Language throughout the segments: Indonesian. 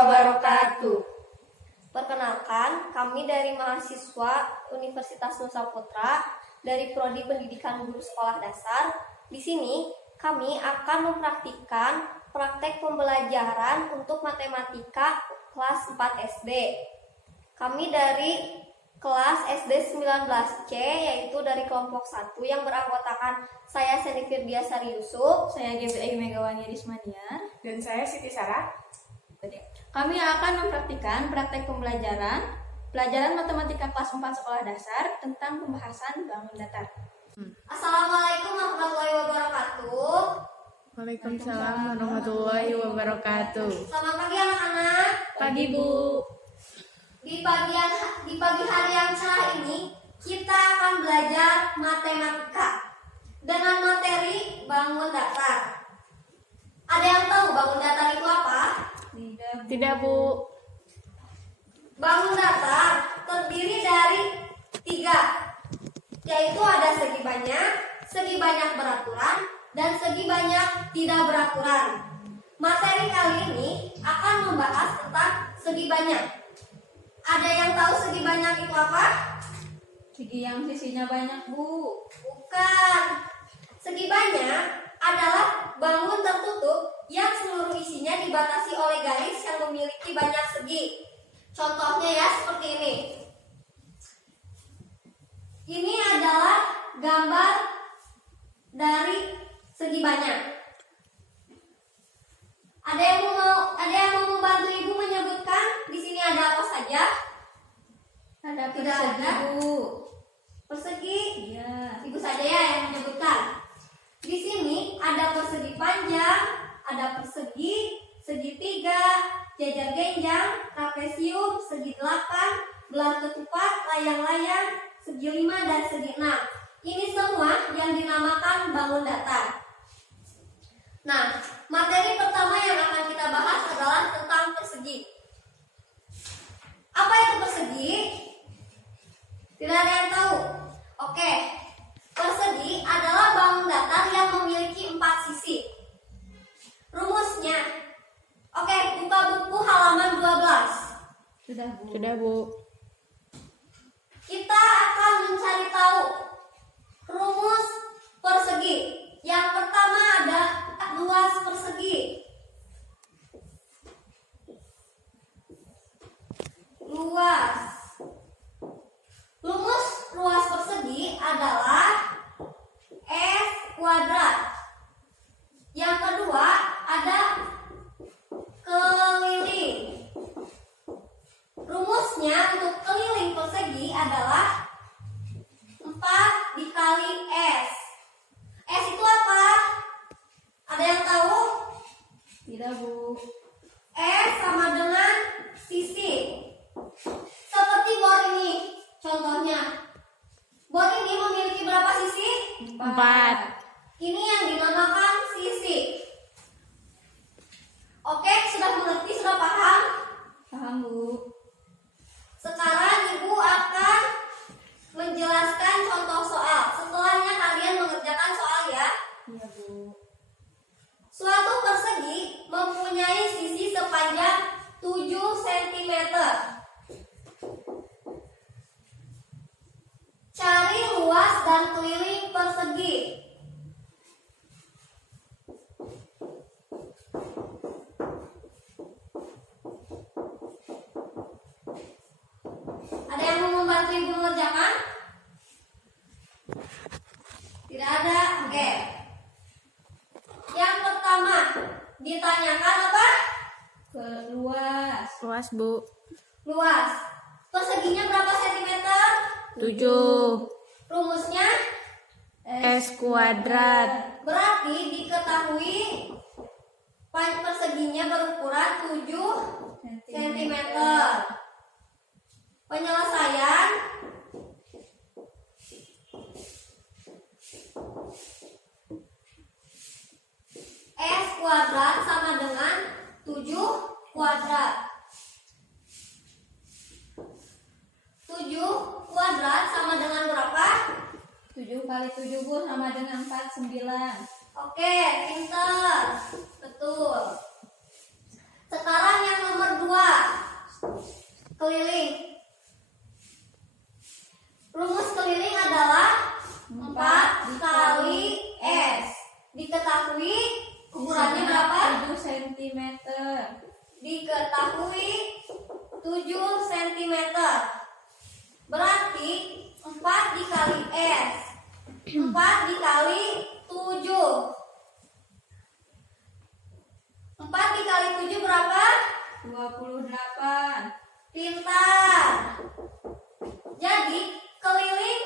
wabarakatuh. Perkenalkan, kami dari mahasiswa Universitas Nusa Putra dari Prodi Pendidikan Guru Sekolah Dasar. Di sini kami akan mempraktikkan praktek pembelajaran untuk matematika kelas 4 SD. Kami dari kelas SD 19C, yaitu dari kelompok 1 yang beranggotakan saya Seni Firdia Sari Yusuf, Saya GBI Megawati Rismaniar. Dan saya Siti Sarah. Kami akan mempraktikkan praktek pelajaran matematika kelas 4 sekolah dasar tentang pembahasan bangun datar. Assalamualaikum warahmatullahi wabarakatuh. Waalaikumsalam warahmatullahi wabarakatuh. Selamat pagi anak-anak. Pagi Bu. Di pagi hari yang cerah ini kita akan belajar matematika dengan materi bangun datar. Ada yang tahu bangun datar itu apa? Tidak, Bu. Bangun datar terdiri dari 3, yaitu ada segi banyak beraturan, dan segi banyak tidak beraturan. Materi kali ini akan membahas tentang segi banyak. Ada yang tahu segi banyak itu apa? Segi yang sisinya banyak Bu. Bukan. Segi banyak adalah bangun tertutup yang seluruh isinya dibatasi oleh garis yang memiliki banyak segi. Contohnya ya seperti ini. Ini adalah gambar dari segi banyak. Ada yang mau membantu Ibu menyebutkan di sini ada apa saja? Ada Tidak persegi ada. Bu. Persegi. Iya. Ibu saja ya yang menyebutkan. Di sini ada persegi panjang, ada persegi, segitiga, jajar genjang, trapesium, segi 8, belah ketupat, layang-layang, segi 5 dan segi 6. Ini semua yang dinamakan bangun datar. Nah, materi pertama yang akan kita bahas adalah tentang persegi. Apa itu persegi? Tidak ada yang tahu. Oke. Persegi adalah bangun datar yang memiliki 4 sisi. Rumusnya. Oke, buka buku halaman 12. Sudah Bu. Sudah, Bu. Kita akan mencari tahu rumus persegi. Yang pertama ada luas persegi. Rumus luas persegi adalah S kuadrat. Yang kedua ada keliling. Rumusnya untuk keliling persegi adalah 4 dikali S. S itu apa? Ada yang tahu? Tidak Bu. S sama dengan sisi. Seperti bor ini. Contohnya, bor ini memiliki berapa sisi? 4. Ini yang dinamakan sisi. Oke, sudah mengerti, sudah paham? Paham Bu. Sekarang Ibu akan menjelaskan contoh soal. Setelahnya kalian mengerjakan soal ya. Iya Bu. Suatu persegi mempunyai sisi sepanjang 7 cm. Cari luas dan keliling persegi. Ada yang mau membantu Ibu mengerjakan? Tidak ada? Oke. Yang pertama ditanyakan apa? Luas. Luas, Bu. Luas. Perseginya berapa sentimeter? 7. Rumusnya S kuadrat. berarti diketahui perseginya berukuran 7 cm. Penyelesaian S kuadrat sama dengan 7 kuadrat. 7 kuadrat sama dengan berapa? 7 kali 7 Bu sama dengan 49. Oke, pinter. Betul. Sekarang yang nomor 2, keliling. Rumus keliling adalah 4 kali S. Diketahui ukurannya berapa? 7 cm. Diketahui 7 cm. Berarti 4 dikali S. 4 dikali 7. 4 dikali 7 berapa? 28. Pintar. Jadi keliling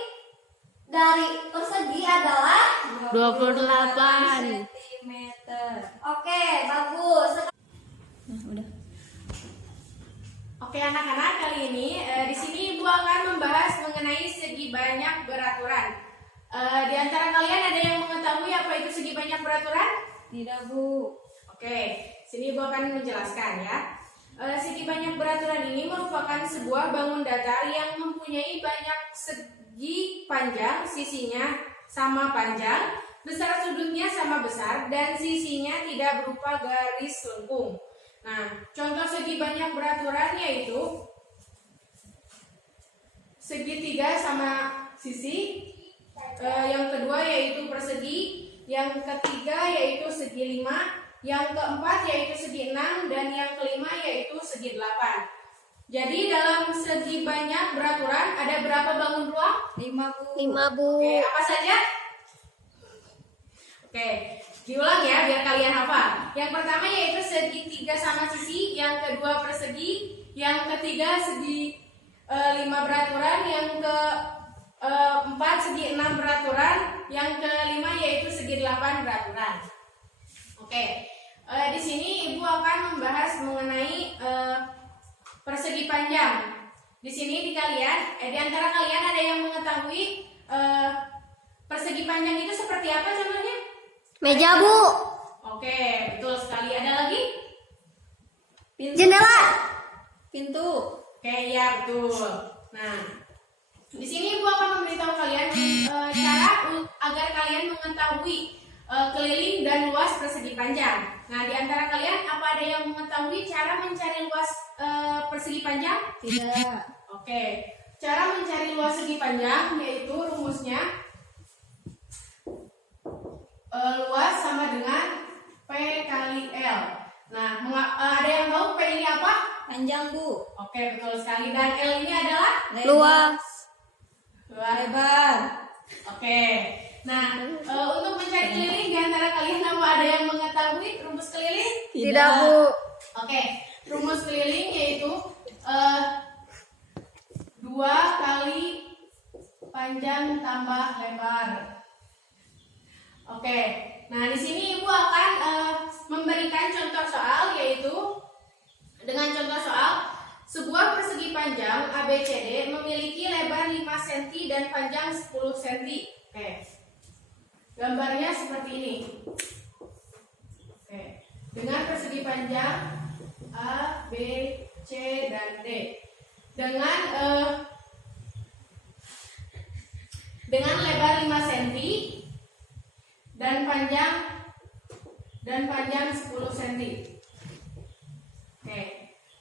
dari persegi adalah 28 cm. oke, bagus. Nah, udah. Oke anak-anak, kali ini di sini Ibu akan membahas mengenai segi banyak beraturan. Di antara kalian ada yang mengetahui apa itu segi banyak beraturan? Tidak, Bu. Oke, sini Ibu akan menjelaskan ya. Segi banyak beraturan ini merupakan sebuah bangun datar yang mempunyai banyak segi panjang, sisinya sama panjang, besar sudutnya sama besar, dan sisinya tidak berupa garis lengkung. Nah, contoh segi banyak beraturan yaitu segitiga sama sisi, yang kedua yaitu persegi, yang ketiga yaitu segi 5, yang keempat yaitu segi 6, dan yang kelima yaitu segi 8. Jadi dalam segi banyak beraturan ada berapa bangun ruang? 5, Bu. 5, Bu. Oke, apa saja? Oke, diulang ya biar kalian hafal. Yang pertama yaitu segitiga sama sisi, yang kedua persegi, yang ketiga segi 5 beraturan, yang keempat segi 6 beraturan, yang kelima yaitu segi 8 beraturan. Oke, di sini Ibu akan membahas mengenai persegi panjang. Di sini di antara kalian ada yang mengetahui persegi panjang itu seperti apa contohnya? Meja, Bu. Oke, betul sekali. Ada lagi? Pintu. Jendela. Pintu. Oke, ya betul. Nah, di sini Ibu akan memberitahu kalian cara agar kalian mengetahui keliling dan luas persegi panjang. Nah, di antara kalian apa ada yang mengetahui cara mencari luas persegi panjang? Tidak. Oke, cara mencari luas segi panjang yaitu rumusnya luas sama dengan P kali L. Nah, ada yang tahu P ini apa? Panjang, Bu. Oke, betul sekali. Dan L ini adalah Luas. Lebar. Oke. Nah, untuk mencari keliling di antara kalian apa ada yang mengetahui rumus keliling? Tidak, Bu. Oke, rumus keliling yaitu 2 kali panjang tambah lebar. Oke, nah di sini Ibu akan memberikan contoh soal, yaitu dengan contoh soal sebuah persegi panjang ABCD memiliki lebar 5 cm dan panjang 10 cm. Oke, gambarnya seperti ini. Oke, dengan persegi panjang A, B, C, dan D dengan lebar 5 cm dan panjang 10 cm. Oke,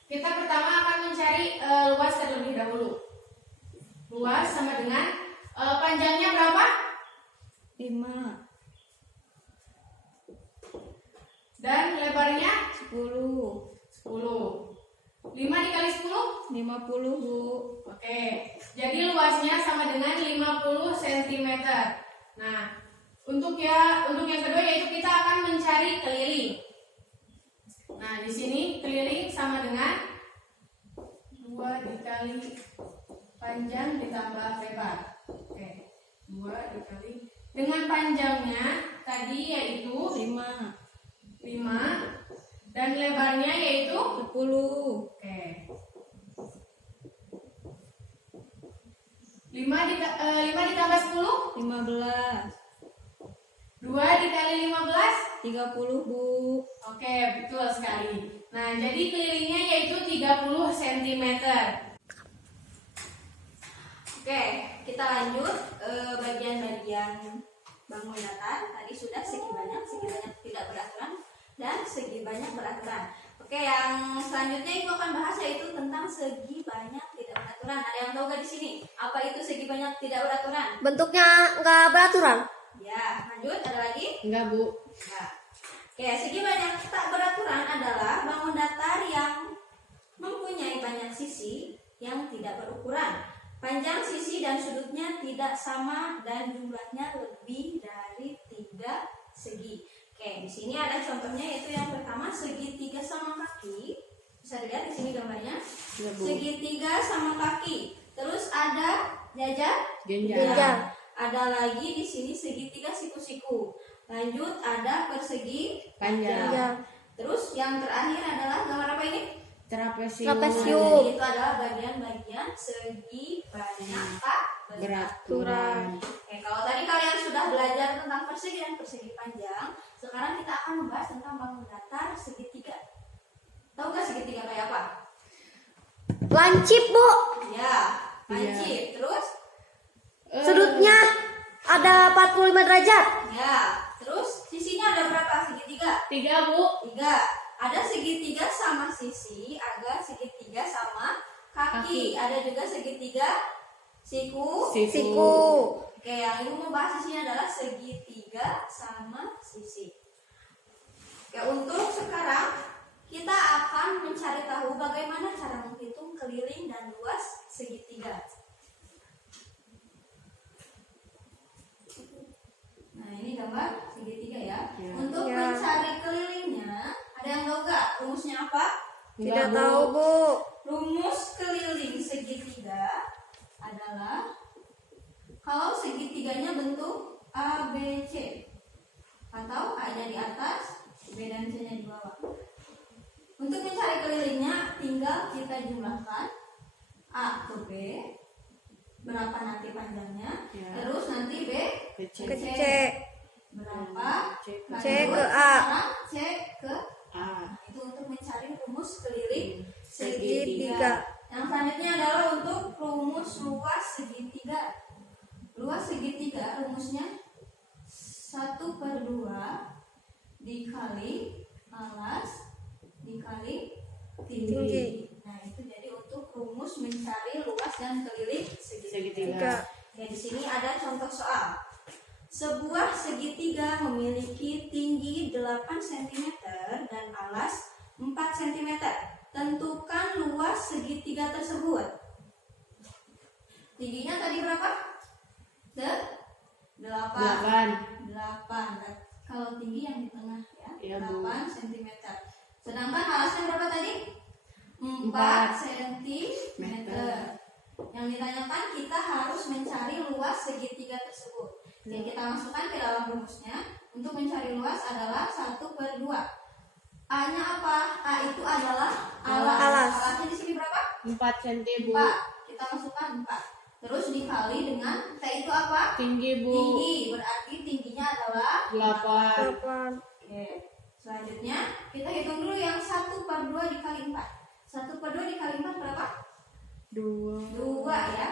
kita pertama akan mencari luas terlebih dahulu. Luas sama dengan panjangnya berapa? 5. Dan lebarnya 10. 10. 5 dikali 10? 50, Bu. Oke, jadi luasnya sama dengan 50 cm. Nah, untuk yang kedua yaitu kita akan mencari keliling. Nah, di sini keliling sama dengan 2 dikali panjang ditambah lebar. Oke, 2 dikali dengan panjangnya tadi yaitu 5. 5 dan lebarnya yaitu 10. oke. 5 ditambah 10? 15. 2 dikali 15? 30, Bu. Oke, betul sekali. Nah, jadi kelilingnya yaitu 30 cm. Oke, kita lanjut bagian-bagian bangun datar. Tadi sudah segi banyak tidak beraturan, dan segi banyak beraturan. Oke, yang selanjutnya Ibu akan bahas yaitu tentang segi banyak tidak beraturan. Ada yang tahu gak di sini? Apa itu segi banyak tidak beraturan? Bentuknya nggak beraturan. Ya, lanjut. Ada lagi? Enggak, Bu. Ya. Oke, segi banyak tak beraturan adalah bangun datar yang mempunyai banyak sisi yang tidak berukuran. Panjang sisi dan sudutnya tidak sama dan jumlahnya lebih dari 3 segi. Oke, di sini ada contohnya yaitu yang pertama segitiga sama kaki. Bisa dilihat di sini gambarnya. Ya, Bu. Segitiga sama kaki. Terus ada jajar, Genjang. ada lagi di sini segitiga siku-siku. Lanjut ada persegi Panjang. Ya. Terus yang terakhir adalah gambar apa ini? Trapesium. Trapesium. Jadi itu adalah bagian-bagian segi banyak tak Beraturan. Oke, kalau tadi kalian sudah belajar tentang persegi dan persegi panjang, sekarang kita akan membahas tentang bangun datar segitiga. Tahu nggak segitiga kayak apa? Lancip, Bu. Ya, lancip. Terus? Sudutnya ada 45 derajat. Ya. Terus sisinya ada berapa segitiga? 3, Bu. 3. Ada segitiga sama sisi, ada segitiga sama kaki. Ada juga segitiga siku. Oke, yang Ibu mau bahas di sini adalah segitiga sama sisi. Oke, untuk sekarang kita akan mencari tahu bagaimana cara menghitung keliling dan luas segitiga. Nah, ini gambar segitiga ya. Ya. Untuk Ya. mencari kelilingnya, ada yang tahu nggak rumusnya apa? Tidak tahu, Bu. Rumus keliling segitiga adalah kalau segitiganya bentuk ABC atau A-nya di atas, B dan C-nya di bawah. Untuk mencari kelilingnya tinggal kita jumlahkan A ke B, berapa nanti panjangnya, Ya. terus nanti B Ke C. Ke C. berapa, C ke C lanjut ke A. sekarang C ke A. itu untuk mencari rumus keliling Segitiga. Yang selanjutnya adalah untuk rumus luas segitiga. Luas segitiga rumusnya 1/2 dikali alas dikali tinggi. Tinggi. Nah, itu jadi untuk rumus mencari luas dan keliling segitiga. Segitiga. Ya, di sini ada contoh soal. Sebuah segitiga memiliki tinggi 8 cm dan alas 4 cm. Tentukan luas segitiga tersebut. Tingginya tadi berapa? 8. 8. Kalau tinggi yang di tengah ya, Iya, Bu. 8 cm. Sedangkan alasnya berapa tadi? 4 4 cm. Yang ditanyakan kita harus mencari luas segitiga tersebut. Yang kita masukkan ke dalam rumusnya untuk mencari luas adalah 1/2. A-nya apa? A itu adalah alas. Alas. Alasnya di sini berapa? 4 cm, Bu. 4. Kita masukkan 4. Terus dikali dengan T itu apa? Tinggi, Bu. Tinggi. Berarti tingginya adalah 8. 8. Oke. Selanjutnya kita hitung dulu yang 1/2 dikali 4. 1/2 dikali 4 berapa? 2. 2 ya.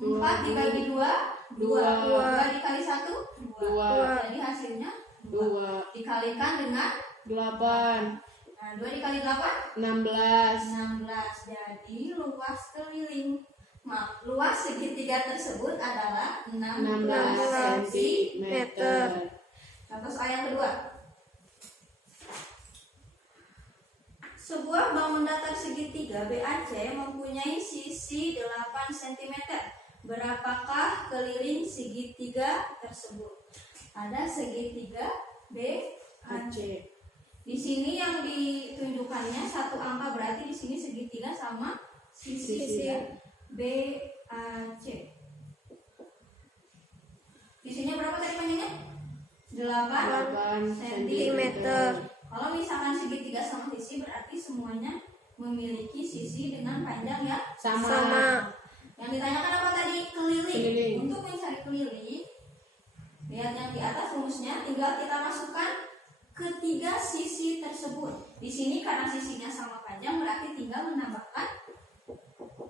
Dua. 4 dibagi 2 2. Dua. 2 dikali 1 Dua. Jadi hasilnya 2. dikalikan dengan 8. nah 2 dikali 8 16. 16. Jadi luas keliling luas segitiga tersebut adalah 16 cm. meter. Contoh soal yang kedua. Sebuah bangun datar segitiga BAC mempunyai sisi 8 cm. Berapakah keliling segitiga tersebut? Ada segitiga BAC. Di sini yang ditunjukkannya satu angka, berarti di sini segitiga sama sisi ya. BAC. Sisinya berapa tadi panjangnya? 8 cm. Kalau misalkan segitiga sama sisi berarti semuanya memiliki sisi dengan panjang yang Sama. Yang ditanyakan apa tadi? Keliling. Keliling. Untuk mencari keliling, lihat yang di atas rumusnya, tinggal kita masukkan ketiga sisi tersebut. Di sini karena sisinya sama panjang berarti tinggal menambahkan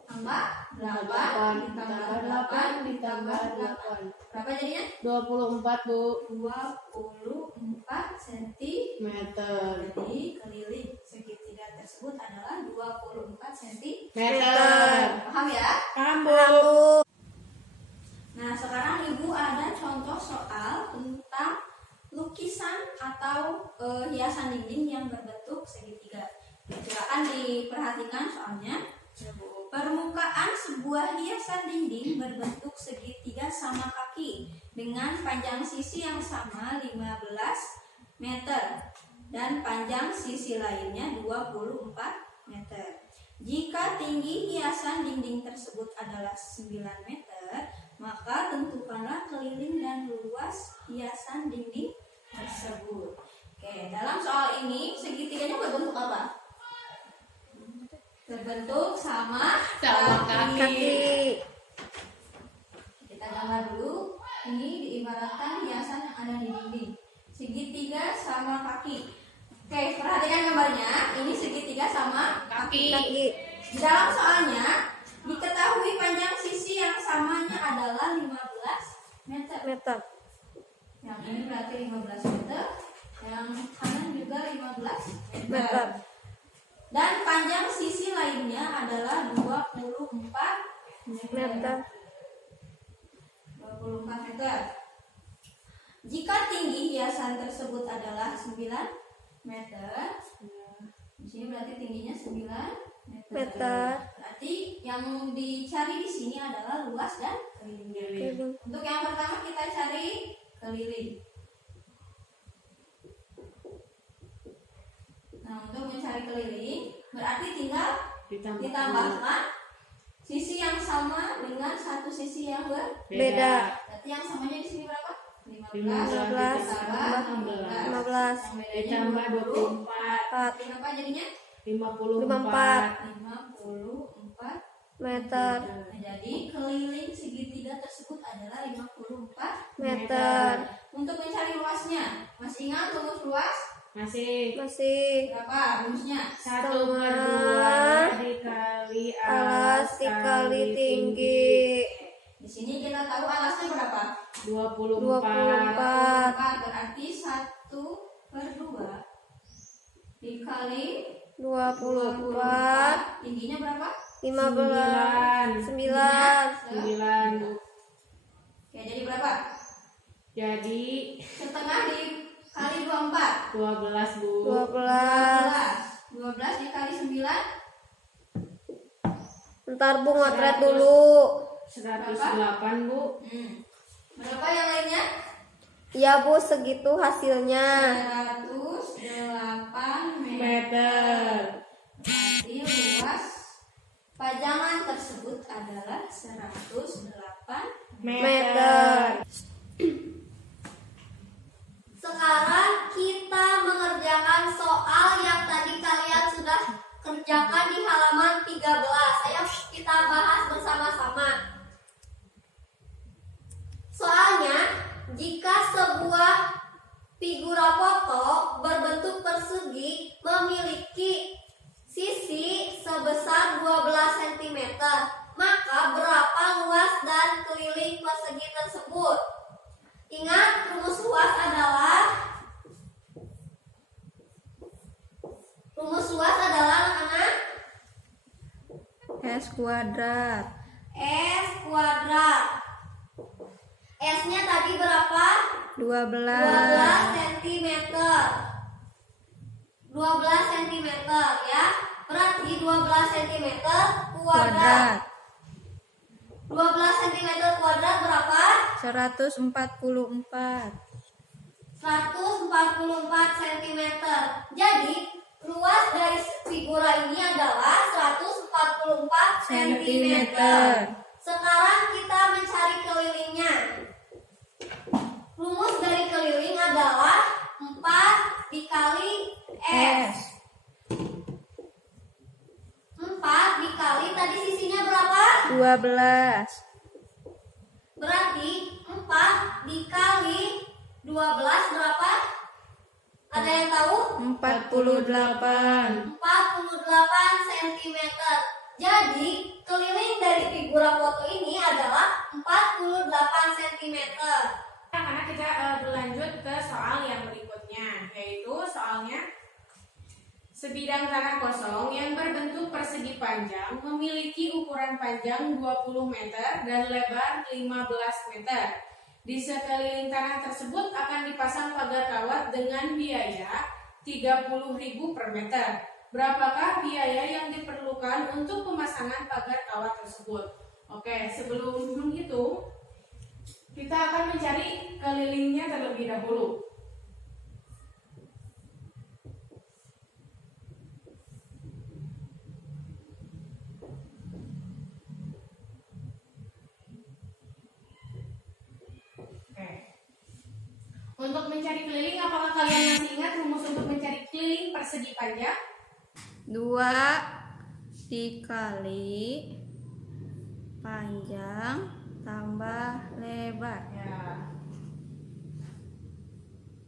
angka 8 ditambah 8 ditambah 8. Berapa jadinya? 24, Bu. 24 cm. Meter. Jadi keliling segitiga tersebut. tersebut adalah 24 cm. Meter. Paham ya? Paham, Bu. Paham, Bu. Nah, sekarang Ibu ada contoh soal tentang lukisan atau hiasan dinding yang berbentuk segitiga. Silakan diperhatikan soalnya. Permukaan sebuah hiasan dinding berbentuk segitiga sama kaki dengan panjang sisi yang sama 15 meter dan panjang sisi lainnya 24 meter. Jika tinggi hiasan dinding tersebut adalah 9 meter, maka tentukanlah keliling dan luas hiasan dinding tersebut. Oke, dalam soal ini segitiganya berbentuk apa? Terbentuk sama kaki. Kita gambar dulu. Ini diibaratkan hiasan yang ada di dinding. Segitiga sama kaki. Oke, perhatikan gambarnya. Ini segitiga sama Kaki. Di dalam soalnya diketahui panjang sisi yang samanya adalah 15 meter. Meter. Yang ini berarti 15 meter. Yang kanan juga 15 meter. Meter. Dan panjang sisi lainnya adalah 24 meter. 24 meter. Jika tinggi hiasan tersebut adalah 9 meter, di sini berarti tingginya 9 meter. Berarti yang dicari di sini adalah luas dan keliling. Untuk yang pertama kita cari keliling. Nah, untuk mencari keliling berarti tinggal ditambahkan sisi yang sama dengan satu sisi yang Beda. Berarti yang samanya di sini berapa? 15 15, ditambah 15. Yang bedanya Ditambah 24. Berapa jadinya? 54 54 Meter. Nah, jadi keliling segitiga tersebut adalah 54 Meter. Untuk mencari luasnya, masih ingat rumus luas? Masih Berapa rumusnya? 1/2 dikali Alas dikali tinggi. Di sini kita tahu alasnya berapa? 24. 4 berarti 1/2 dikali 24. tingginya berapa? 15. 9. 9. Oke, jadi berapa? Jadi Setengah dikali 24 12, Bu. 12. 12 dikali 9 Bentar Bu, ngotret dulu. 108, Bu. Berapa yang lainnya? Iya Bu, segitu hasilnya. 108 meter. Meter. Berarti luas pajangan tersebut adalah 108 Meter. Sekarang kita mengerjakan soal yang tadi kalian sudah kerjakan di halaman 13. Ayo kita bahas bersama-sama. Soalnya, jika sebuah figura foto berbentuk persegi memiliki sisi sebesar 12 cm, maka berapa luas dan keliling persegi tersebut? Ingat, rumus luas adalah anak-anak S kuadrat. S kuadrat. S-nya tadi berapa? 12 cm. 12 cm ya. Berarti 12 cm kuadrat. 12 cm kuadrat berapa? 144. 144 cm. Jadi luas dari figura ini adalah 144 cm. Sekarang kita mencari kelilingnya. Rumus dari keliling adalah 4 dikali S. 4 dikali tadi sisinya berapa? 12. Berarti 4 dikali 12 berapa? Ada yang tahu? 48. 48 cm. Jadi keliling dari figura foto ini adalah 48 cm. Karena kita berlanjut ke soal yang berikutnya, yaitu soalnya sebidang tanah kosong yang berbentuk persegi panjang memiliki ukuran panjang 20 meter dan lebar 15 meter. Di sekeliling tanah tersebut akan dipasang pagar kawat dengan biaya 30.000 per meter. Berapakah biaya yang diperlukan untuk pemasangan pagar kawat tersebut? Oke, sebelum menghitung, kita akan mencari kelilingnya terlebih dahulu. Untuk mencari keliling, apakah kalian masih ingat rumus untuk mencari keliling persegi panjang? 2 dikali panjang tambah lebar. Ya.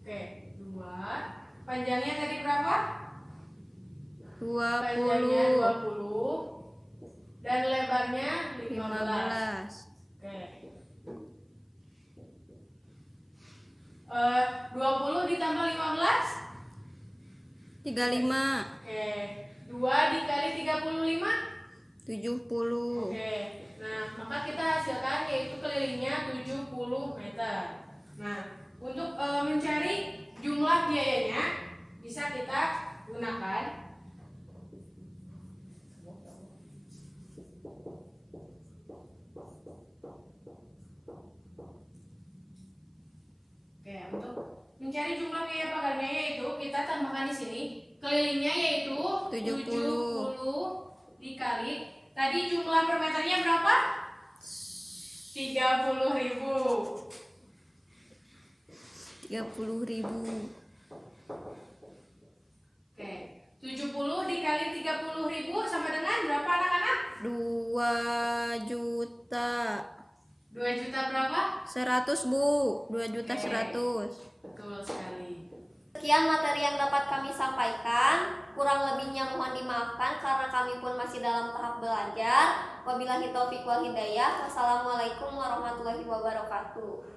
Oke, 2. Panjangnya tadi berapa? 20. Panjangnya 20 dan lebarnya 15. 15. Oke. 20 ditambah 15? 35. Oke. 2 dikali 35? 70. Oke. Nah, maka kita hasilkan yaitu kelilingnya 70 meter. Nah, untuk mencari jumlah biayanya bisa kita gunakan Oke, untuk mencari jumlah biaya pagarnya yaitu kita tambahkan di sini kelilingnya yaitu 70 dikali tadi jumlah per meternya berapa? 30.000. 30.000. Oke, 70 dikali 30.000 sama dengan berapa anak-anak? 2 juta. 2 juta berapa? 100, Bu. 2 juta Oke. 100. Betul sekali. Sekian materi yang dapat kami sampaikan. Kurang lebihnya mohon dimaafkan karena kami pun masih dalam tahap belajar. Wabillahi taufiq wal hidayah. Wassalamualaikum warahmatullahi wabarakatuh.